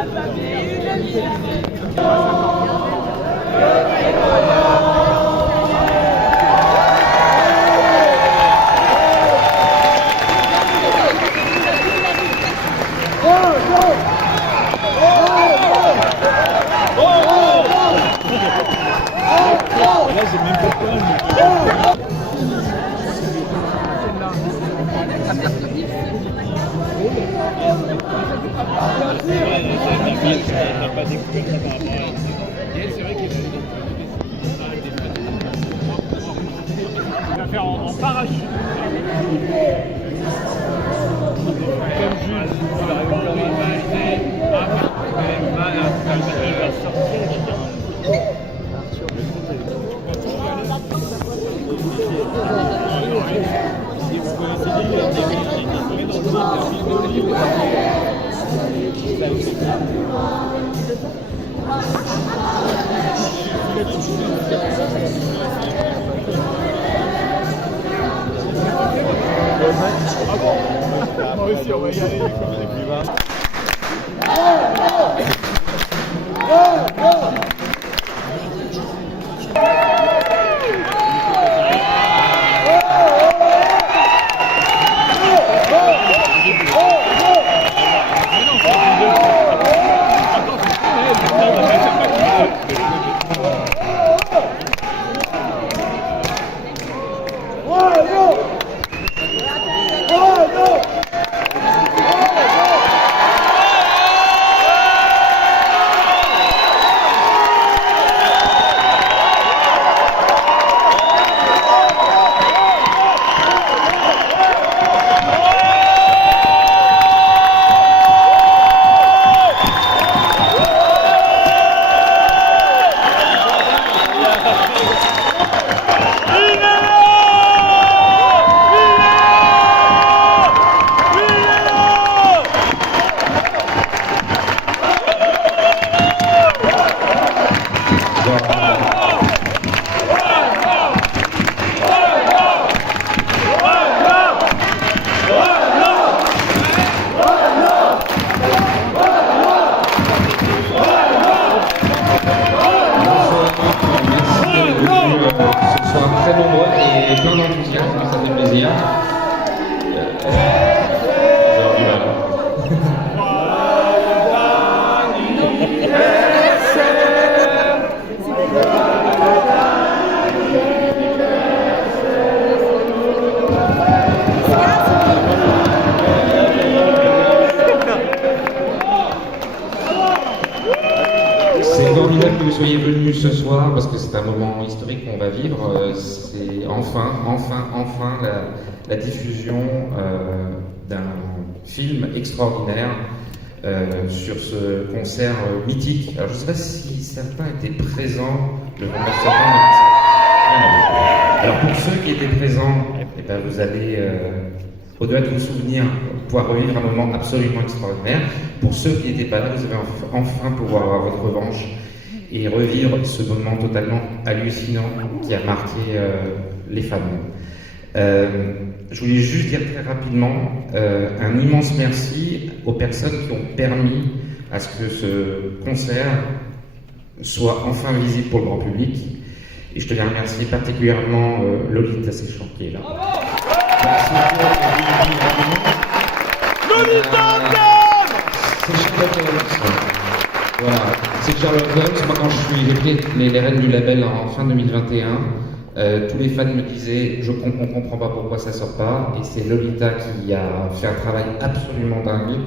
Là, j'ai même pas de problème. On n'a pas découvert ça par rapport à elle. C'est vrai qu'il va faire en parachute. Comme Jules, il va récupérer une balle et il va sortir. Si vous connaissez bien, il est dans moi aussi, on va y aller comme ça plus bas. Que vous soyez venus ce soir parce que c'est un moment historique qu'on va vivre. C'est enfin la diffusion d'un film extraordinaire sur ce concert mythique. Alors je ne sais pas si certains étaient présents. Alors pour ceux qui étaient présents, eh ben, vous allez au-delà de vos souvenirs pouvoir revivre un moment absolument extraordinaire. Pour ceux qui n'étaient pas là, vous allez enfin pouvoir avoir votre revanche et revivre ce moment totalement hallucinant qui a marqué les fans. Je voulais juste dire très rapidement un immense merci aux personnes qui ont permis à ce que ce concert soit enfin visible pour le grand public. Et je tenais à remercier particulièrement Lolita Séchant qui est là. Merci Voilà, c'est Charlotte Holmes. Moi, quand j'ai pris les rênes du label en fin 2021, tous les fans me disaient on comprend pas pourquoi ça sort pas. Et c'est Lolita qui a fait un travail absolument dingue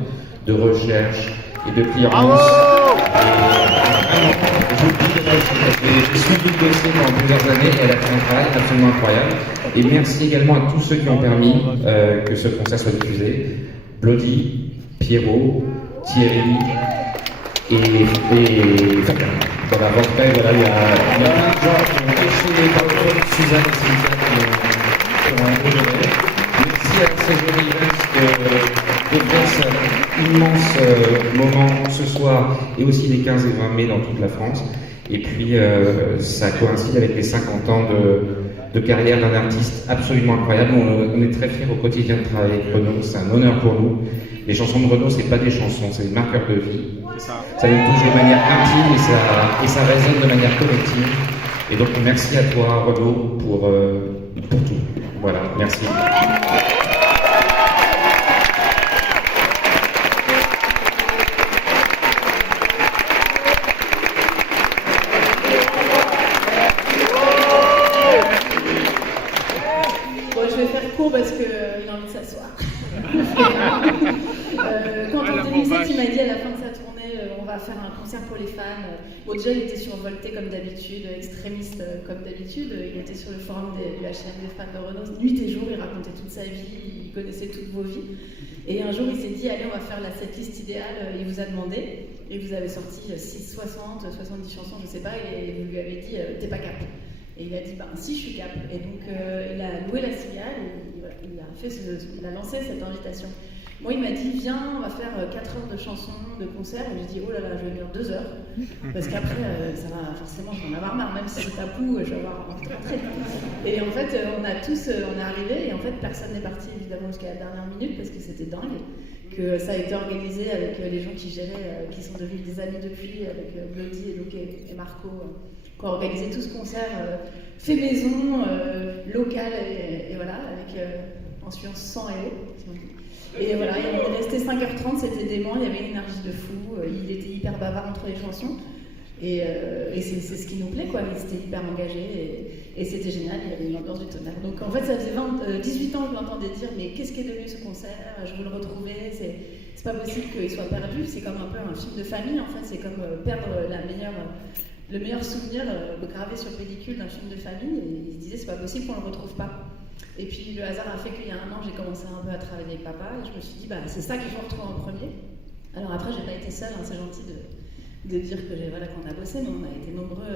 de recherche et de clearance. J'ai suivi le dossier pendant plusieurs années et elle a fait un travail absolument incroyable. Et merci également à tous ceux qui ont permis que ce concert soit diffusé. Bloody, Pierrot, Thierry. Et voilà, voilà, il y a plein de gens qui ont échoué par le fond, Suzanne et Cynthia qui ont un peu donné. Merci à Césaire Yves de faire cet immense moment ce soir et aussi les 15 et 20 mai dans toute la France. Et puis ça coïncide avec les 50 ans de carrière d'un artiste absolument incroyable. On est très fiers au quotidien de travailler avec Renaud, c'est un honneur pour nous. Les chansons de Renaud, c'est pas des chansons, c'est des marqueurs de vie. Ça nous touche de manière intime et ça résonne de manière collective. Et donc merci à toi Renaud pour tout. Voilà, merci. Parce qu'il a envie de s'asseoir. Quand en 2007, il m'a dit à la fin de sa tournée, on va faire un concert pour les fans. Bon, déjà, il était survolté comme d'habitude, extrémiste comme d'habitude. Il était sur le forum du HM des fans de Renaud, nuit et jour, il racontait toute sa vie, il connaissait toutes vos vies. Et un jour, il s'est dit, allez, on va faire la setlist idéale. Il vous a demandé, et vous avez sorti 6, 60, 70 chansons, je sais pas, et vous lui avez dit, t'es pas cap. Et il a dit, ben si, je suis cap. Et donc, il a loué la cigale, il a lancé cette invitation. Moi, il m'a dit, viens, on va faire 4 heures de chansons, de concerts. Et j'ai dit, oh là là, je vais venir 2 heures. Parce qu'après, ça va forcément, je vais en avoir marre. Même si c'est tapou, je vais avoir envie de rentrer. Et en fait, on est arrivés. Et en fait, personne n'est parti, évidemment, jusqu'à la dernière minute, parce que c'était dingue. Que ça a été organisé avec les gens qui géraient, qui sont devenus des amis depuis, avec Blondie et Luc et Marco. Qui ont organisé tout ce concert fait maison, local, et voilà, avec en suivant sang et eau. Et voilà, il est resté 5h30, c'était dément, il y avait une énergie de fou, il était hyper bavard entre les chansons. Et c'est ce qui nous plaît, quoi. Il était hyper engagé et c'était génial, il y avait une ambiance du tonnerre. Donc en fait, ça faisait 18 ans que je l'entendais dire, mais qu'est-ce qui est devenu ce concert? Je veux le retrouver, c'est pas possible qu'il soit perdu, c'est comme un peu un film de famille, en fait, c'est comme perdre le meilleur souvenir gravé sur pellicule d'un film de famille, et il se disait c'est pas possible qu'on le retrouve pas. Et puis le hasard a fait qu'il y a un an, j'ai commencé un peu à travailler avec papa, et je me suis dit, bah, c'est ça qu'il faut retrouver en premier. Alors après, j'ai pas été seule, hein, c'est gentil de dire que qu'on a bossé, mais on a été nombreux,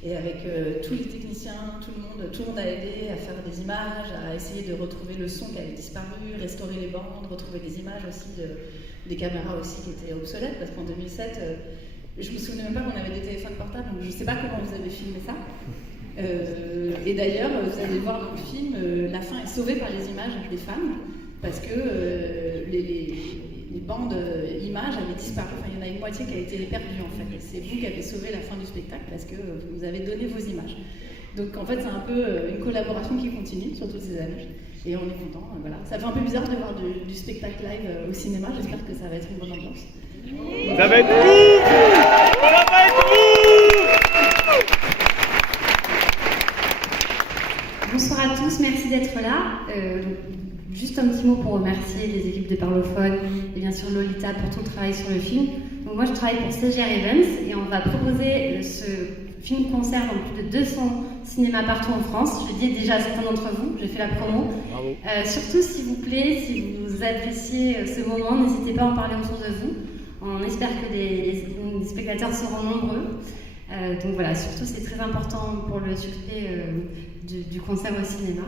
et avec tous les techniciens, tout le monde a aidé à faire des images, à essayer de retrouver le son qui avait disparu, restaurer les bandes, retrouver des images aussi, des caméras aussi qui étaient obsolètes, parce qu'en 2007, je me souvenais même pas qu'on avait des téléphones portables, donc je ne sais pas comment vous avez filmé ça. Et d'ailleurs, vous allez voir dans le film, la fin est sauvée par les images des femmes, parce que les bandes images avaient disparu. Enfin, il y en a une moitié qui a été perdue en fait. Et c'est vous qui avez sauvé la fin du spectacle parce que vous avez donné vos images. Donc en fait, c'est un peu une collaboration qui continue sur toutes ces années. Et on est content. Voilà. Ça fait un peu bizarre de voir du spectacle live au cinéma. J'espère que ça va être une bonne ambiance. Ça va être ouf! Ça va être ouf! Bonsoir à tous, merci d'être là. Juste un petit mot pour remercier les équipes de Parlophone et bien sûr Lolita pour tout le travail sur le film. Donc moi je travaille pour CGR Events et on va proposer ce film-concert dans plus de 200 cinémas partout en France. Je le dis déjà à certains d'entre vous, j'ai fait la promo. Surtout s'il vous plaît, si vous appréciez ce moment, n'hésitez pas à en parler autour de vous. On espère que les spectateurs seront nombreux. Donc voilà, surtout c'est très important pour le succès du concert au cinéma.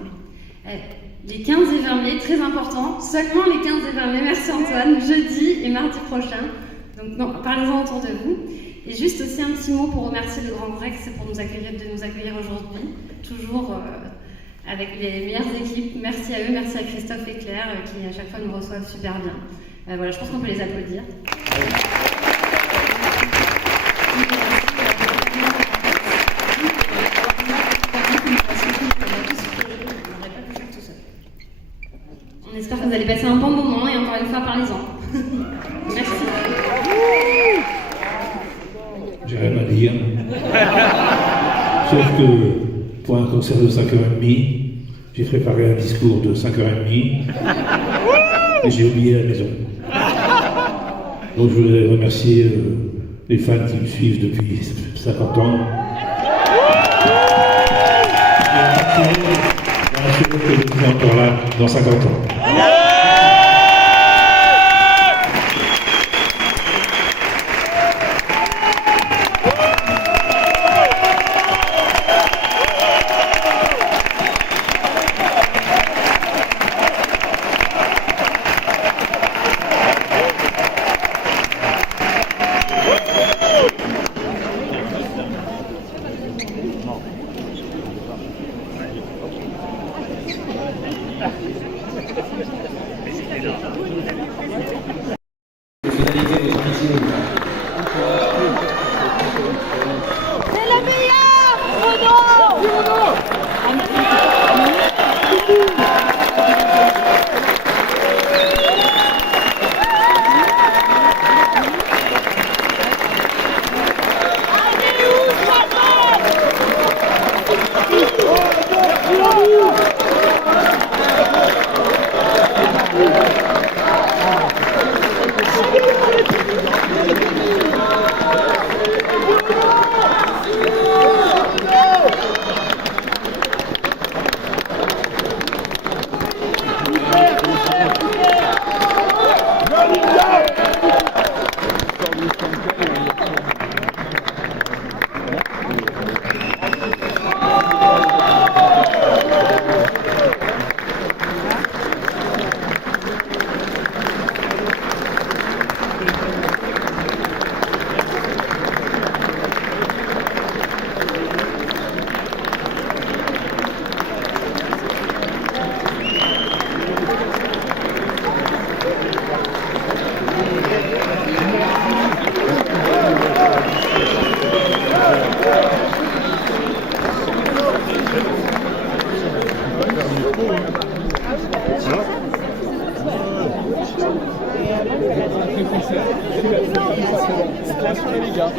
Les 15 et 20 mai, très important, seulement les 15 et 20 mai, merci Antoine, jeudi et mardi prochain. Donc non, parlez-en autour de vous. Et juste aussi un petit mot pour remercier le Grand Rex pour de nous accueillir aujourd'hui, toujours avec les meilleures équipes. Merci à eux, merci à Christophe et Claire qui à chaque fois nous reçoivent super bien. Voilà, je pense qu'on peut les applaudir. On espère que vous allez passer un bon moment et encore une fois, parlez-en. Merci. J'ai rien à dire. Sauf que pour un concert de 5h30, j'ai préparé un discours de 5h30 et j'ai oublié la maison. Donc je voudrais remercier les fans qui me suivent depuis 50 ans. Et rassurer que je serai encore là dans 50 ans. des concerts. C'était sur les gars.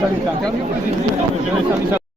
J'avais fait interview, j'ai dit, je vais faire